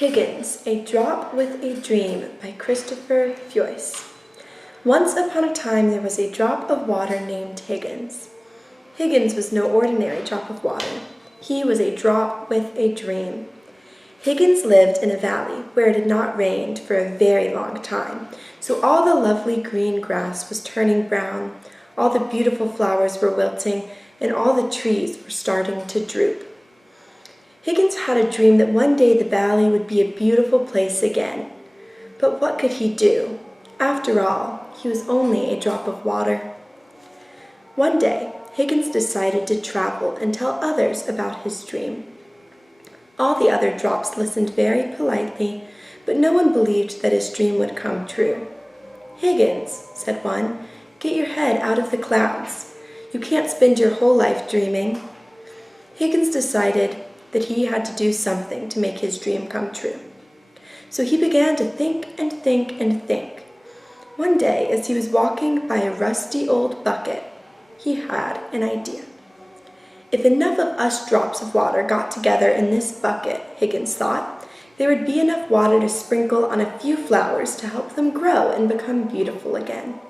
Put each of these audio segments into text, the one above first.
Higgins, A Drop with a Dream by Christopher Fjoyce. Once upon a time there was a drop of water named Higgins. Higgins was no ordinary drop of water. He was a drop with a dream. Higgins lived in a valley where it had not rained for a very long time, so all the lovely green grass was turning brown, all the beautiful flowers were wilting, and all the trees were starting to droop. Higgins had a dream that one day the valley would be a beautiful place again. But what could he do? After all, he was only a drop of water. One day, Higgins decided to travel and tell others about his dream. All the other drops listened very politely, but no one believed that his dream would come true. "Higgins," said one, "get your head out of the clouds. You can't spend your whole life dreaming." Higgins decided that he had to do something to make his dream come true. So he began to think and think and think. One day, as he was walking by a rusty old bucket, he had an idea. If enough of us drops of water got together in this bucket, Higgins thought, there would be enough water to sprinkle on a few flowers to help them grow and become beautiful again.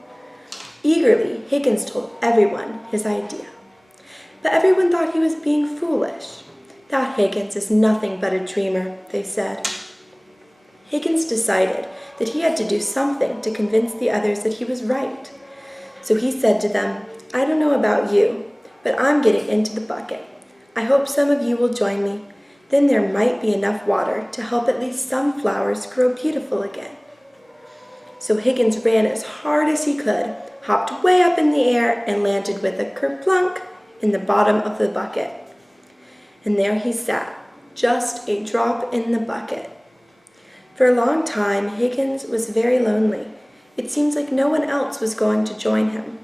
Eagerly, Higgins told everyone his idea. But everyone thought he was being foolish. "That Higgins is nothing but a dreamer," they said. Higgins decided that he had to do something to convince the others that he was right. So he said to them, "I don't know about you, but I'm getting into the bucket. I hope some of you will join me. Then there might be enough water to help at least some flowers grow beautiful again." So Higgins ran as hard as he could, hopped way up in the air, and landed with a kerplunk in the bottom of the bucket. And there he sat, just a drop in the bucket. For a long time, Higgins was very lonely. It seemed like no one else was going to join him.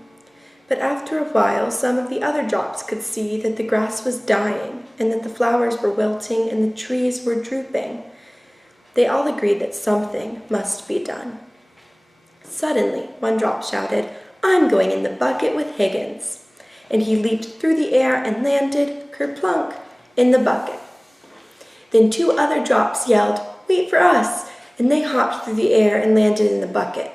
But after a while, some of the other drops could see that the grass was dying, and that the flowers were wilting, and the trees were drooping. They all agreed that something must be done. Suddenly, one drop shouted, "I'm going in the bucket with Higgins." And he leaped through the air and landed, kerplunk, in the bucket. Then two other drops yelled, "Wait for us!" and they hopped through the air and landed in the bucket.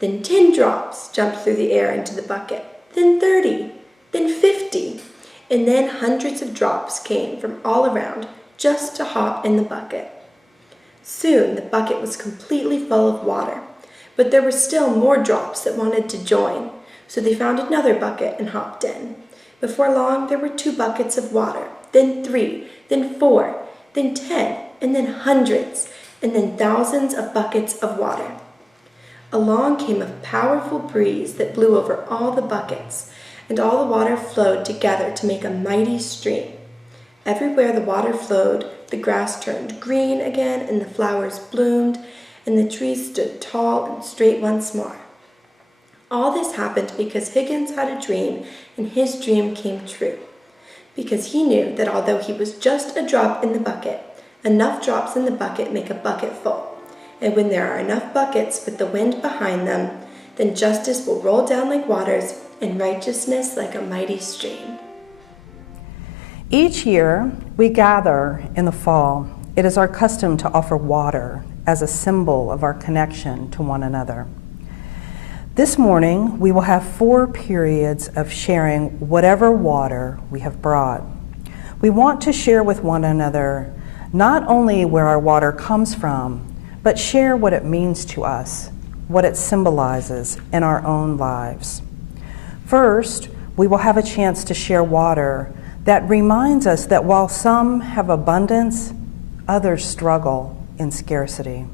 Then 10 drops jumped through the air into the bucket. Then 30, then 50, and then hundreds of drops came from all around just to hop in the bucket. Soon the bucket was completely full of water, but there were still more drops that wanted to join, so they found another bucket and hopped in. Before long, there were 2 buckets of water, then 3, then 4, then 10, and then hundreds, and then thousands of buckets of water. Along came a powerful breeze that blew over all the buckets, and all the water flowed together to make a mighty stream. Everywhere the water flowed, the grass turned green again, and the flowers bloomed, and the trees stood tall and straight once more. All this happened because Higgins had a dream, and his dream came true. Because he knew that although he was just a drop in the bucket, enough drops in the bucket make a bucket full. And when there are enough buckets with the wind behind them, then justice will roll down like waters and righteousness like a mighty stream. Each year, we gather in the fall. It is our custom to offer water as a symbol of our connection to one another. This morning, we will have 4 periods of sharing whatever water we have brought. We want to share with one another not only where our water comes from, but share what it means to us, what it symbolizes in our own lives. First, we will have a chance to share water that reminds us that while some have abundance, others struggle in scarcity.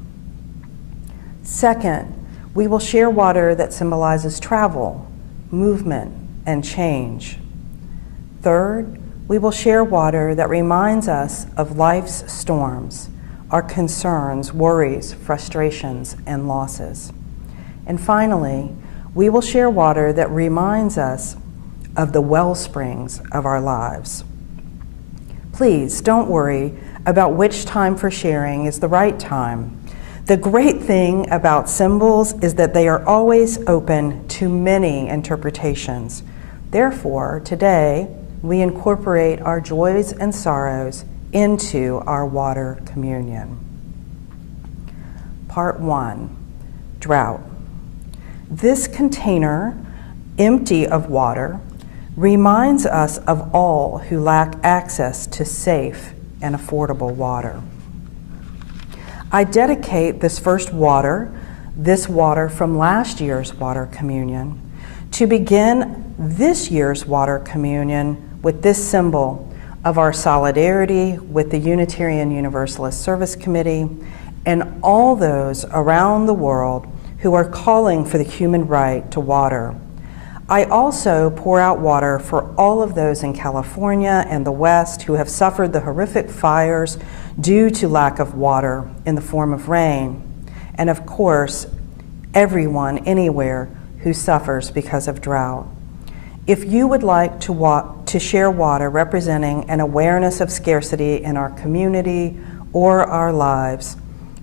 Second, we will share water that symbolizes travel, movement, and change. Third, we will share water that reminds us of life's storms, our concerns, worries, frustrations, and losses. And finally, we will share water that reminds us of the well springs of our lives. Please don't worry about which time for sharing is the right time. The great thing about symbols is that they are always open to many interpretations. Therefore, today, we incorporate our joys and sorrows into our water communion. Part 1, Drought. This container, empty of water, reminds us of all who lack access to safe and affordable water. I dedicate this water from last year's water communion, to begin this year's water communion with this symbol of our solidarity with the Unitarian Universalist Service Committee and all those around the world who are calling for the human right to water. I also pour out water for all of those in California and the West who have suffered the horrific fires due to lack of water in the form of rain. And of course, everyone anywhere who suffers because of drought. If you would like to share water representing an awareness of scarcity in our community or our lives,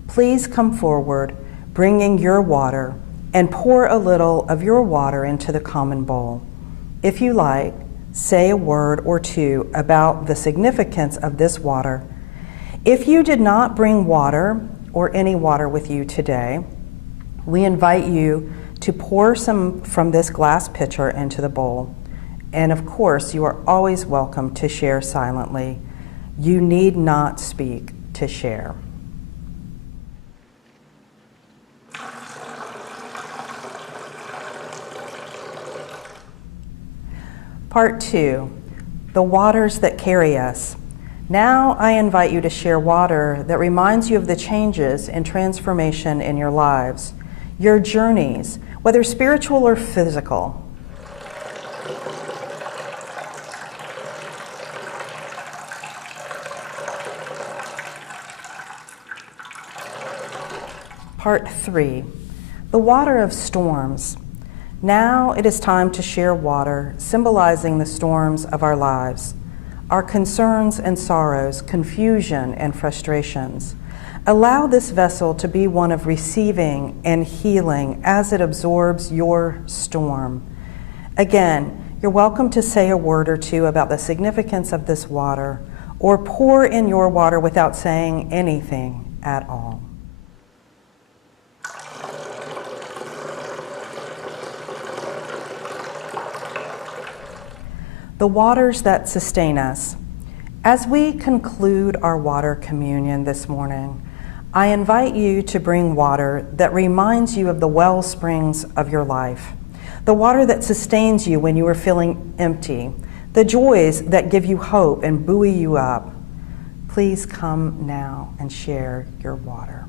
please come forward bringing your water and pour a little of your water into the common bowl. If you like, say a word or two about the significance of this water. If you did not bring water or any water with you today, we invite you to pour some from this glass pitcher into the bowl. And of course, you are always welcome to share silently. You need not speak to share. Part 2, the waters that carry us. Now I invite you to share water that reminds you of the changes and transformation in your lives, your journeys, whether spiritual or physical. Part 3, the water of storms. Now it is time to share water, symbolizing the storms of our lives, our concerns and sorrows, confusion and frustrations. Allow this vessel to be one of receiving and healing as it absorbs your storm. Again, you're welcome to say a word or two about the significance of this water, or pour in your water without saying anything at all. The waters that sustain us. As we conclude our water communion this morning, I invite you to bring water that reminds you of the well springs of your life, the water that sustains you when you are feeling empty, the joys that give you hope and buoy you up. Please come now and share your water.